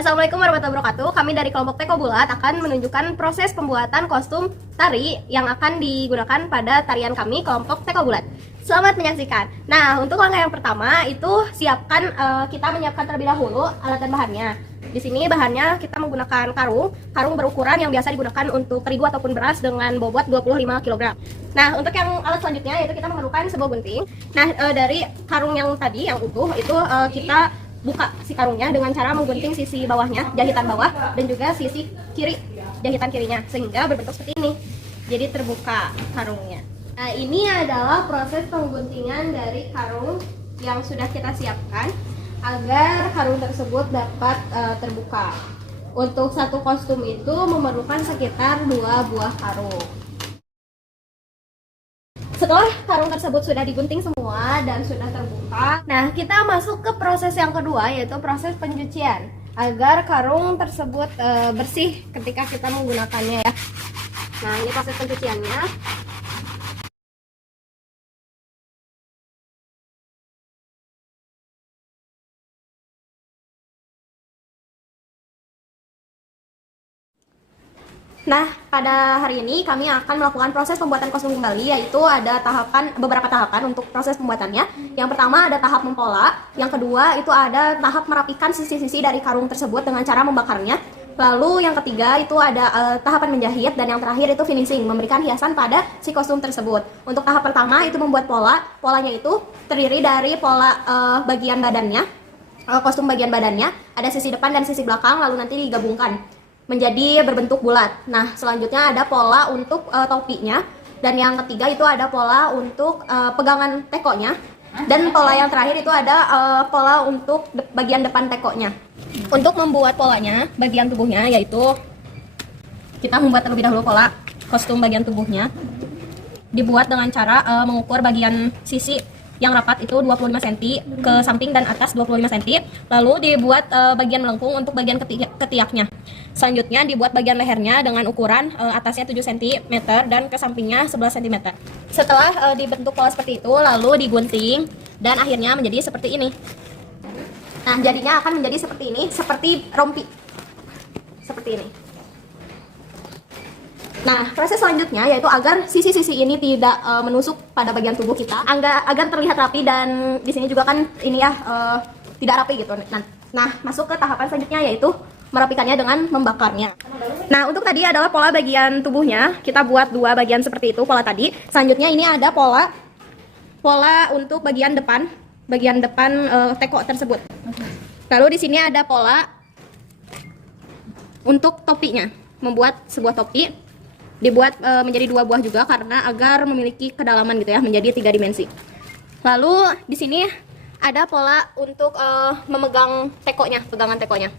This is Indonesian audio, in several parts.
Assalamualaikum warahmatullahi wabarakatuh. Kami dari kelompok Teko Bulat akan menunjukkan proses pembuatan kostum tari yang akan digunakan pada tarian kami kelompok Teko Bulat. Selamat menyaksikan. Nah, untuk langkah yang pertama itu kita menyiapkan terlebih dahulu alat dan bahannya. Di sini bahannya kita menggunakan karung berukuran yang biasa digunakan untuk terigu ataupun beras dengan bobot 25 kg. Nah, untuk yang alat selanjutnya yaitu kita memerlukan sebuah gunting. Nah, dari karung yang tadi yang utuh itu kita buka si karungnya dengan cara menggunting sisi bawahnya, jahitan bawah, dan juga sisi kiri, jahitan kirinya, sehingga berbentuk seperti ini. Jadi terbuka karungnya. Nah, ini adalah proses pengguntingan dari karung yang sudah kita siapkan agar karung tersebut dapat terbuka. Untuk satu kostum itu memerlukan sekitar 2 buah karung. Setelah karung tersebut sudah digunting semua dan sudah terbuka, nah kita masuk ke proses yang kedua, yaitu proses pencucian agar karung tersebut bersih ketika kita menggunakannya ya. Nah, ini proses pencuciannya. Nah, pada hari ini kami akan melakukan proses pembuatan kostum kembali, yaitu ada beberapa tahapan untuk proses pembuatannya. Yang pertama ada tahap mempola, yang kedua itu ada tahap merapikan sisi-sisi dari karung tersebut dengan cara membakarnya. Lalu yang ketiga itu ada tahapan menjahit, dan yang terakhir itu finishing, memberikan hiasan pada si kostum tersebut. Untuk tahap pertama itu membuat polanya itu terdiri dari pola bagian badannya, kostum bagian badannya, ada sisi depan dan sisi belakang, lalu nanti digabungkan menjadi berbentuk bulat. Nah, selanjutnya ada pola untuk topinya, dan yang ketiga itu ada pola untuk pegangan tekonya, dan pola yang terakhir itu ada pola untuk bagian depan tekonya. Untuk membuat polanya, bagian tubuhnya yaitu kita membuat terlebih dahulu pola kostum bagian tubuhnya. Dibuat dengan cara mengukur bagian sisi yang rapat itu 25 cm, ke samping dan atas 25 cm. Lalu dibuat bagian melengkung untuk bagian ketiaknya. Selanjutnya dibuat bagian lehernya dengan ukuran atasnya 7 cm dan ke sampingnya 11 cm. Setelah dibentuk pola seperti itu, lalu digunting dan akhirnya menjadi seperti ini. Nah, jadinya akan menjadi seperti ini, seperti rompi. Seperti ini. Nah, proses selanjutnya yaitu agar sisi-sisi ini tidak menusuk pada bagian tubuh kita, agar terlihat rapi, dan di sini juga kan ini ya tidak rapi gitu. Nah, masuk ke tahapan selanjutnya yaitu merapikannya dengan membakarnya. Nah, untuk tadi adalah pola bagian tubuhnya, kita buat 2 bagian seperti itu pola tadi. Selanjutnya ini ada pola untuk bagian depan teko tersebut. Lalu di sini ada pola untuk topinya, membuat sebuah topi. Dibuat menjadi 2 buah juga karena agar memiliki kedalaman gitu ya, menjadi 3 dimensi. Lalu di sini ada pola untuk memegang pegangan tekonya.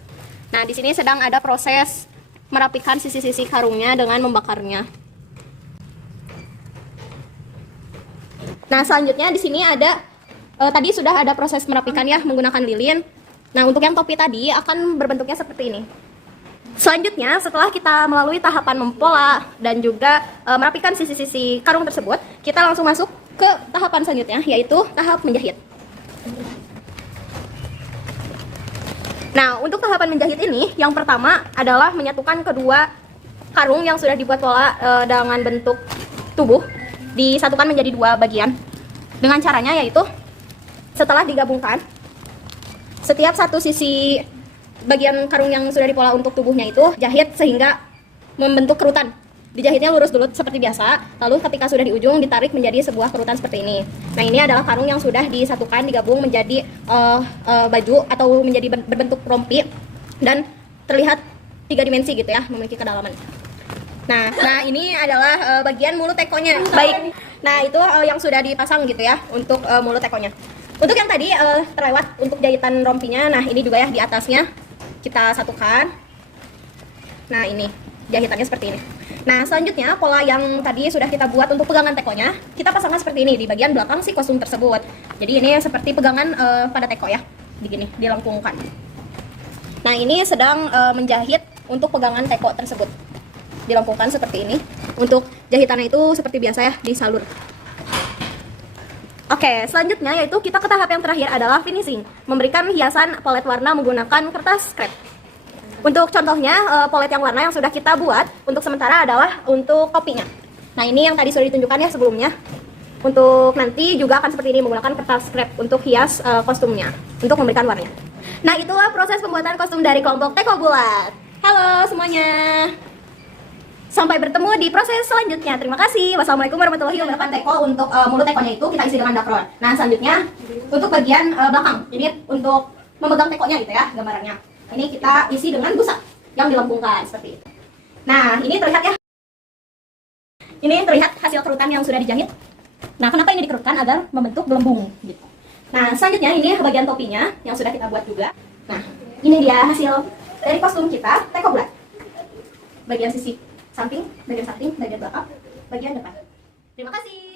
Nah, di sini sedang ada proses merapikan sisi-sisi karungnya dengan membakarnya. Nah, selanjutnya di sini ada tadi sudah ada proses merapikan ya menggunakan lilin. Nah, untuk yang topi tadi akan berbentuknya seperti ini. Selanjutnya, setelah kita melalui tahapan mempola dan juga merapikan sisi-sisi karung tersebut, kita langsung masuk ke tahapan selanjutnya, yaitu tahap menjahit. Nah, untuk tahapan menjahit ini, yang pertama adalah menyatukan kedua karung yang sudah dibuat pola dengan bentuk tubuh, disatukan menjadi 2 bagian. Dengan caranya yaitu, setelah digabungkan, setiap satu sisi bagian karung yang sudah dipola untuk tubuhnya itu jahit sehingga membentuk kerutan. Dijahitnya lurus dulu seperti biasa, lalu ketika sudah di ujung ditarik menjadi sebuah kerutan seperti ini. Nah, ini adalah karung yang sudah disatukan, digabung menjadi baju atau menjadi berbentuk rompi dan terlihat 3 dimensi gitu ya, memiliki kedalaman. Nah ini adalah bagian mulut tekonya. Baik. Nah, itu yang sudah dipasang gitu ya untuk mulut tekonya. Untuk yang tadi terlewat untuk jahitan rompinya, nah ini juga ya di atasnya kita satukan. Nah, ini jahitannya seperti ini. Nah, selanjutnya pola yang tadi sudah kita buat untuk pegangan tekonya, kita pasangkan seperti ini di bagian belakang si kostum tersebut. Jadi ini seperti pegangan pada teko ya, begini, dilengkungkan. Nah, ini sedang menjahit untuk pegangan teko tersebut, dilengkungkan seperti ini. Untuk jahitannya itu seperti biasa ya, disalur. Oke, selanjutnya yaitu kita ke tahap yang terakhir adalah finishing, memberikan hiasan palet warna menggunakan kertas scrap. Untuk contohnya, polet yang warna yang sudah kita buat untuk sementara adalah untuk topinya. Nah, ini yang tadi sudah ditunjukkan ya sebelumnya. Untuk nanti juga akan seperti ini, menggunakan kertas scrap untuk hias kostumnya, untuk memberikan warnanya. Nah, itulah proses pembuatan kostum dari kelompok Teko Bulat. Halo semuanya. Sampai bertemu di proses selanjutnya. Terima kasih. Wassalamualaikum warahmatullahi wabarakatuh. Teko untuk mulut tekonya itu kita isi dengan dakron. Nah, selanjutnya untuk bagian belakang. Ini untuk memegang tekonya gitu ya, gambarannya. Ini kita isi dengan busa yang dilengkungkan seperti itu. Nah, ini terlihat ya. Ini terlihat hasil kerutan yang sudah dijahit. Nah, kenapa ini dikerutkan? Agar membentuk gelembung gitu. Nah, selanjutnya ini bagian topinya yang sudah kita buat juga. Nah, ini dia hasil dari kostum kita, Teko Bulat. Bagian sisi samping, bagian belakang, bagian depan. Terima kasih.